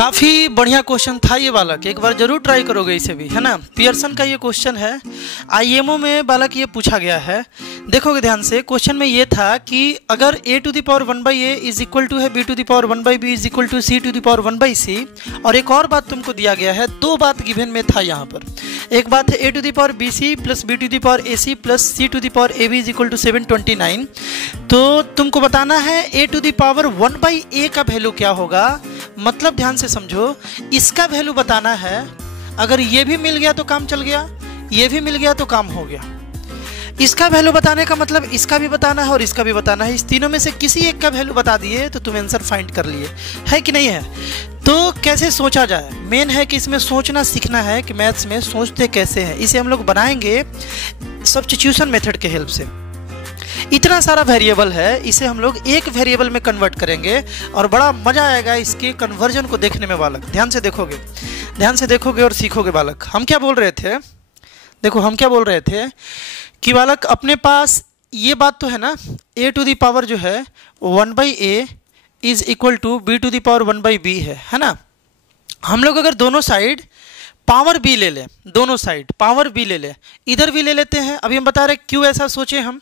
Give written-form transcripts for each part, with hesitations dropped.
काफ़ी बढ़िया क्वेश्चन था ये बालक, एक बार जरूर ट्राई करोगे इसे भी, है ना। पियर्सन का ये क्वेश्चन है, आईएमओ में बालक ये पूछा गया है। देखोगे ध्यान से, क्वेश्चन में ये था कि अगर a⁴ इज इक्वल टू है b⁴ is equal to c⁴ और एक और बात तुमको दिया गया है, दो बात गिवन में था यहाँ पर। एक बात है a⁴ plus b⁴ plus c⁴ is equal to 729। तो तुमको बताना है a⁴ का वैल्यू क्या होगा। मतलब ध्यान से समझो, इसका वैल्यू बताना है। अगर ये भी मिल गया तो काम चल गया, ये भी मिल गया तो काम हो गया। इसका वैल्यू बताने का मतलब इसका भी बताना है और इसका भी बताना है। इस तीनों में से किसी एक का वैल्यू बता दिए तो तुम आंसर फाइंड कर लिए, है कि नहीं है। तो कैसे सोचा जाए, मेन है कि इसमें सोचना सीखना है कि मैथ्स में सोचते कैसे हैं। इसे हम लोग बनाएंगे सब्स्टिट्यूशन मेथड के हेल्प से। इतना सारा वेरिएबल है, इसे हम लोग एक वेरिएबल में कन्वर्ट करेंगे और बड़ा मजा आएगा इसके कन्वर्जन को देखने में बालक। ध्यान से देखोगे और सीखोगे बालक। हम क्या बोल रहे थे, देखो हम क्या बोल रहे थे कि बालक अपने पास ये बात तो है ना, a⁴ जो है 1/a is equal to b⁴ है ना। हम लोग अगर दोनों साइड पावर b ले लें, दोनों साइड पावर b ले लें, इधर भी ले लेते हैं। अभी हम बता रहे क्यों ऐसा सोचे हम।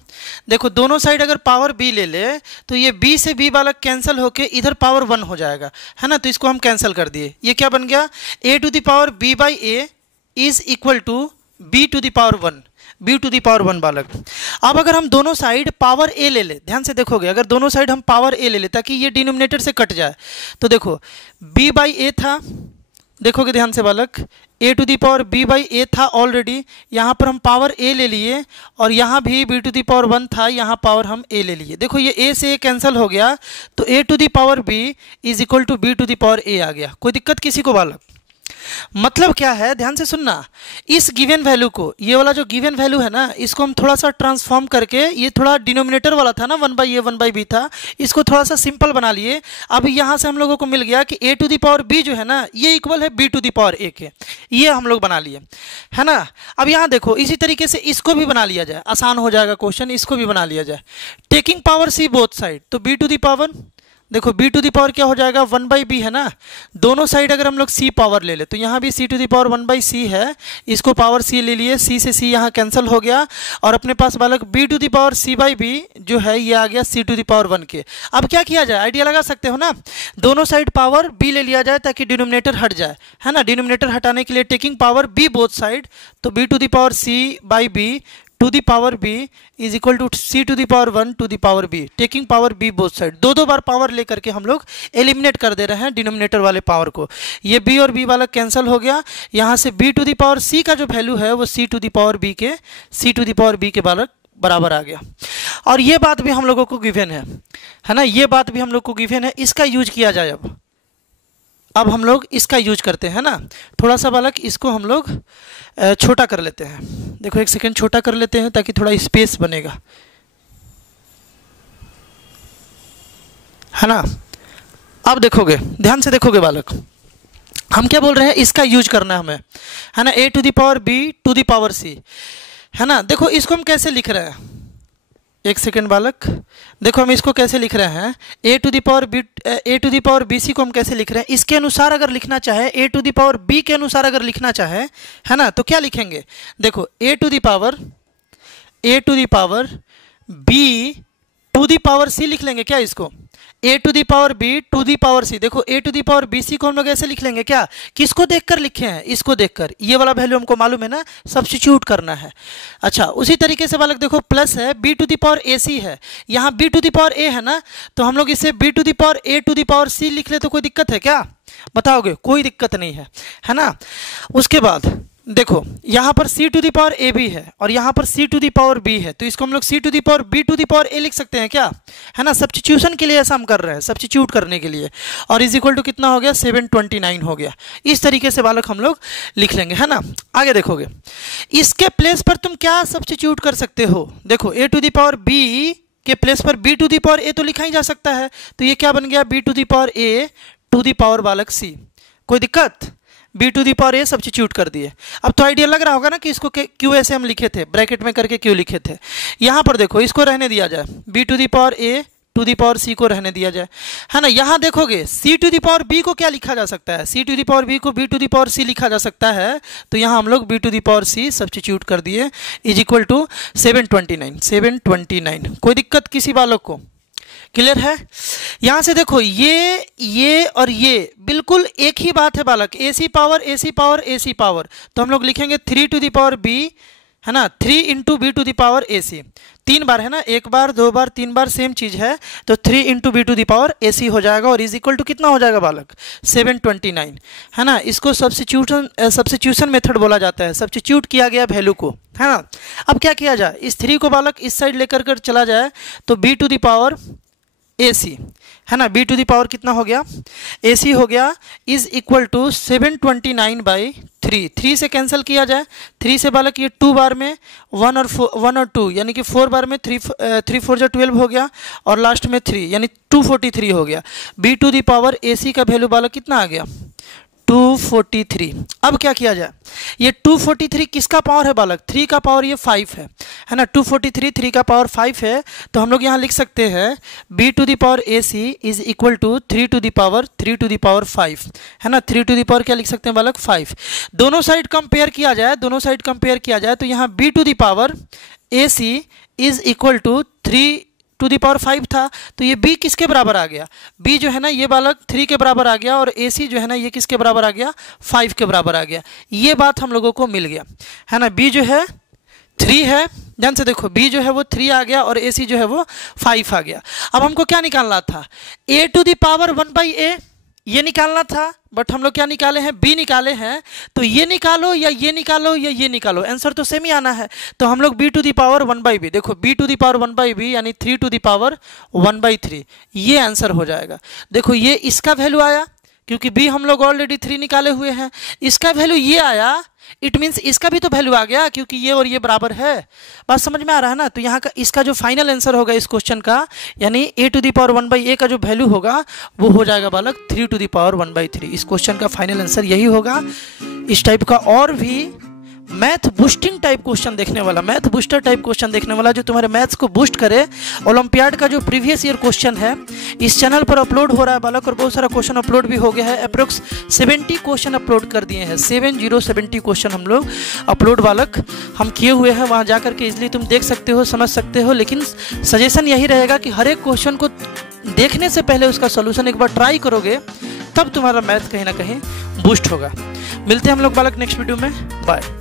देखो दोनों साइड अगर पावर b ले ले तो ये b से b बालक कैंसिल होके इधर पावर 1 हो जाएगा, है ना। तो इसको हम कैंसिल कर दिए। ये क्या बन गया, a⁴ is equal to b⁴ बालक। अब अगर हम दोनों साइड पावर a ले ले, ध्यान से देखोगे, अगर दोनों साइड हम पावर a ले ले ताकि ये डिनोमिनेटर से कट जाए, तो देखो b/a था, देखोगे ध्यान से बालक, a⁴ था ऑलरेडी। यहाँ पर हम पावर a ले लिए और यहाँ भी b⁴ था, यहाँ पावर हम a ले लिए। देखो ये a से a कैंसिल हो गया तो a⁴ is equal to b⁴ आ गया। कोई दिक्कत किसी को बालक। मतलब क्या है, ध्यान से सुनना। इस गिवन वैल्यू को, ये वाला जो गिवन वैल्यू है ना, इसको हम थोड़ा सा ट्रांसफॉर्म करके, ये थोड़ा डिनोमिनेटर वाला था ना, 1/a 1/b था, इसको थोड़ा सा सिंपल बना लिए। अब यहाँ से हम लोगों को मिल गया कि a⁴ जो है ना, ये इक्वल है b⁴ के। ये हम लोग बना लिए, है ना। अब यहाँ देखो, इसी तरीके से इसको भी बना लिया जाए, आसान हो जाएगा क्वेश्चन। इसको भी बना लिया जाए, taking power c both side. तो b⁴ देखो b⁴ क्या हो जाएगा, 1/b है ना। दोनों साइड अगर हम लोग c पावर ले ले तो यहाँ भी c⁴ 1/c है, इसको पावर c ले लिए, c से c यहाँ कैंसिल हो गया और अपने पास बालक b⁴c/b जो है ये आ गया c⁴ के। अब क्या किया जाए, आइडिया लगा सकते हो ना। दोनों साइड पावर b ले लिया जाए ताकि डिनोमिनेटर हट जाए, है ना। डिनोमिनेटर हटाने के लिए taking power b both side, तो b⁴c/b to the power b is equal to c⁴ to the power b, taking power b both side. दो बार पावर लेकर के हम लोग एलिमिनेट कर दे रहे हैं डिनोमिनेटर वाले पावर को। ये b और b वाला कैंसिल हो गया। यहाँ से b⁴c का जो वैल्यू है वो c⁴b के बालक बराबर आ गया। और ये बात भी हम लोगों को गिवन है ना, ये बात भी हम लोग को गिवन है। इसका यूज किया जाए। अब हम लोग इसका यूज करते हैं ना। थोड़ा सा बालक इसको हम लोग छोटा कर लेते हैं। देखो एक सेकेंड छोटा कर लेते हैं ताकि थोड़ा स्पेस बनेगा, है ना। अब देखोगे, ध्यान से देखोगे बालक, हम क्या बोल रहे हैं, इसका यूज करना है हमें, है ना। a⁴b to the power c, है ना। देखो इसको हम कैसे लिख रहे हैं, एक सेकेंड बालक। देखो हम इसको कैसे लिख रहे हैं, a⁴bc को हम कैसे लिख रहे हैं। इसके अनुसार अगर लिखना चाहे, a⁴b के अनुसार अगर लिखना चाहे, है ना, तो क्या लिखेंगे। देखो a⁴b to the power c लिख लेंगे क्या इसको, a⁴b to the power c। देखो a⁴bc को हम लोग ऐसे लिख लेंगे क्या, किसको देखकर लिखे हैं, इसको देखकर। ये वाला वैल्यू हमको मालूम है ना, सब्स्टिट्यूट करना है। अच्छा उसी तरीके से बालक देखो प्लस है, b⁴ac है, यहाँ b⁴a है ना, तो हम लोग इसे b⁴a to the power c लिख ले तो कोई दिक्कत है क्या, बताओगे। कोई दिक्कत नहीं है ना। उसके बाद देखो यहाँ पर c⁴a भी है और यहाँ पर c⁴b है, तो इसको हम लोग c⁴b to the power a लिख सकते हैं क्या, है ना। सब्स्टिट्यूशन के लिए ऐसा हम कर रहे हैं, सब्स्टिट्यूट करने के लिए। और इज इक्वल टू कितना हो गया, 729 हो गया। इस तरीके से बालक हम लोग लिख लेंगे, है ना। आगे देखोगे, इसके प्लेस पर तुम क्या सब्स्टिट्यूट कर सकते हो। देखो a⁴b के प्लेस पर b⁴a तो लिखा ही जा सकता है, तो ये क्या बन गया, b⁴a टू दी पावर बालक c। कोई दिक्कत, b⁴a सब्स्टिट्यूट कर दिए। अब तो आइडिया लग रहा होगा ना कि इसको क्यों ऐसे हम लिखे थे, ब्रैकेट में करके क्यों लिखे थे। यहाँ पर देखो इसको रहने दिया जाए, b⁴a टू दी पावर सी को रहने दिया जाए, है ना। यहाँ देखोगे C to the power B को क्या लिखा जा सकता है, C to the power B को B to the power C लिखा जा सकता है। तो यहाँ हम लोग B to the power C substitute कर दिए, इज इक्वल टू 729। कोई दिक्कत किसी बालक को? क्लियर है? यहाँ से देखो ये और ये बिल्कुल एक ही बात है बालक, AC power AC power AC power. तो हम लोग लिखेंगे 3 टू दी पावर B, है ना, 3 into B to the power AC। 3 बार है ना, 1 बार 2 बार 3 बार सेम चीज़ है, तो 3 into B to the power AC हो जाएगा और इज इक्वल टू कितना हो जाएगा बालक? 729, है ना। इसको सब्स्टिट्यूशन मेथड बोला जाता है, सब्स्टिट्यूट किया गया वैल्यू को, है ना। अब क्या किया जाए, इस 3 को बालक इस साइड लेकर कर चला जाए तो B to the power AC, है ना, बी टू दी पावर कितना हो गया? AC हो गया, इज इक्वल टू 729/3। 3 से कैंसिल किया जाए, 3 से बालक ये 2 बार में 1 और 2, यानी कि 4 बार में 3 4 जो 12 हो गया, और लास्ट में 3 यानी 243 हो गया। B to the power AC का वैल्यू बालक कितना आ गया? 243। अब क्या किया जाए, ये 243 किसका पावर है बालक? 3 का पावर ये 5 है ना। 243 3 का पावर 5 है, तो हम लोग यहाँ लिख सकते हैं B to the power AC is equal to 3 to the power 5, है ना। 3 टू दी पावर क्या लिख सकते हैं बालक? 5। दोनों साइड कंपेयर किया जाए, तो यहाँ B to the power AC is equal to 3 to the power 5 था, तो ये b किसके बराबर आ गया? b जो है ना ये बालक 3 के बराबर आ गया, और AC जो है ना ये किसके बराबर आ गया? 5 के बराबर आ गया। ये बात हम लोगों को मिल गया, है ना। b जो है 3 है, ध्यान से देखो, b जो है वो 3 आ गया और AC जो है वो 5 आ गया। अब हमको क्या निकालना था? a to the power 1/a ये निकालना था, बट हम लोग क्या निकाले हैं? b निकाले हैं। तो ये निकालो या ये निकालो या ये निकालो, आंसर तो सेम ही आना है। तो हम लोग b to the power 1/b, देखो b to the power 1/b यानी 3 टू दी पावर 1/3, ये आंसर हो जाएगा। देखो ये इसका वैल्यू आया, क्योंकि b हम लोग ऑलरेडी 3 निकाले हुए हैं, इसका वैल्यू ये आया, इट मीन्स इसका भी तो वैल्यू आ गया, क्योंकि ये और ये बराबर है। बात समझ में आ रहा है ना। तो यहाँ का इसका जो फाइनल आंसर होगा इस क्वेश्चन का, यानी a to the power 1/a का जो वैल्यू होगा वो हो जाएगा बालक 3 टू दी पावर 1/3। इस क्वेश्चन का फाइनल आंसर यही होगा। इस टाइप का और भी मैथ बूस्टिंग टाइप क्वेश्चन देखने वाला, मैथ बूस्टर टाइप क्वेश्चन देखने वाला, जो तुम्हारे मैथ्स को बूस्ट करे, ओलंपियाड का जो प्रीवियस ईयर क्वेश्चन है इस चैनल पर अपलोड हो रहा है बालक, और बहुत सारा क्वेश्चन अपलोड भी हो गया है। अप्रोक्स 70 क्वेश्चन अपलोड कर दिए हैं, 70 क्वेश्चन हम लोग अपलोड बालक हम किए हुए हैं। वहाँ जा करके इजली तुम देख सकते हो, समझ सकते हो। लेकिन सजेशन यही रहेगा कि हर एक क्वेश्चन को देखने से पहले उसका सोल्यूशन एक बार ट्राई करोगे, तब तुम्हारा मैथ कहीं ना कहीं बूस्ट होगा। मिलते हैं हम लोग बालक नेक्स्ट वीडियो में, बाय।